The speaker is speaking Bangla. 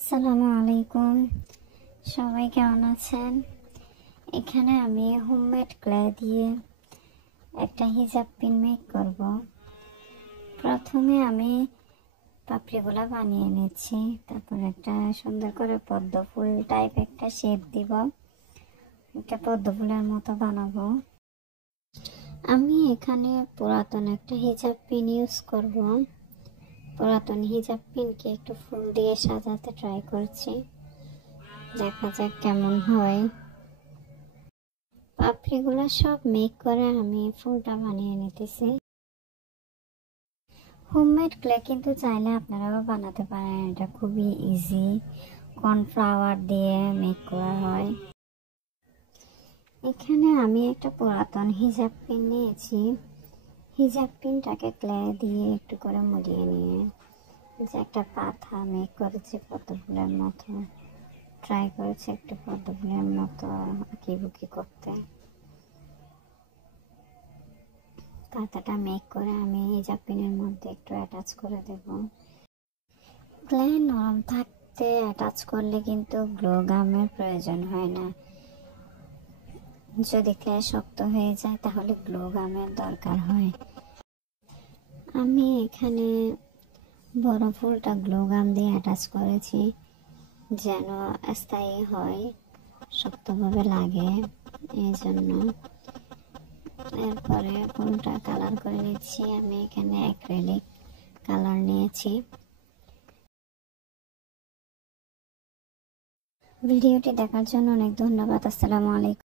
আসসালামু আলাইকুম, সবাই কেমন আছেন? এখানে আমি হোমমেড ক্লে দিয়ে একটা হিজাব পিন মেক করব। প্রথমে আমি পাপড়িগুলা বানিয়ে নিচ্ছি, তারপর একটা সুন্দর করে পদ্ম ফুল টাইপ একটা শেপ দিব, একটা পদ্ম ফুলের মতো বানাবো। আমি এখানে পুরাতন একটা হিজাব পিন ইউজ করব। পুরাতন হিজাব পিনকে একটু ফুল দিয়ে সাজাতে ট্রাই করছি, দেখা যাক কেমন হয়। পাপড়িগুলো সব মেক করে আমি ফুলটা বানিয়ে নিতেছি। হোমমেড ক্লে কিন্তু চাইলে আপনারাও বানাতে পারেন, এটা খুবই ইজি। কর্নফ্লাওয়ার দিয়ে মেক করা হয়। এখানে আমি একটা পুরাতন হিজাব পিন নিয়েছি। হিজাব পিনটাকে ক্লে দিয়ে একটু করে মুড়িয়ে নিয়ে যে একটা পাতা মেক করেছি পদ্ম ফুলের মতো, ট্রাই করেছি একটু পদ্ম ফুলের মতো আঁকিবুকি করতে। পাতাটা মেক করে আমি হিজাব পিনের মধ্যে একটু অ্যাটাচ করে দেব। ক্লে নরম থাকতে অ্যাটাচ করলে কিন্তু গ্লো গামের প্রয়োজন হয় না। যদি ক্লে শক্ত হয়ে যায় তাহলে গ্লো গামের দরকার হয়। আমি এখানে বড় ফুলটা গ্লো গাম দিয়ে অ্যাটাচ করেছি যেন স্থায়ী হয়, শক্তভাবে লাগে এই জন্য। এরপরে ফুলটা কালার করে নিচ্ছি। আমি এখানে অ্যাক্রিলিক কালার নিয়েছি। ভিডিওটি দেখার জন্য অনেক ধন্যবাদ। আসসালামু আলাইকুম।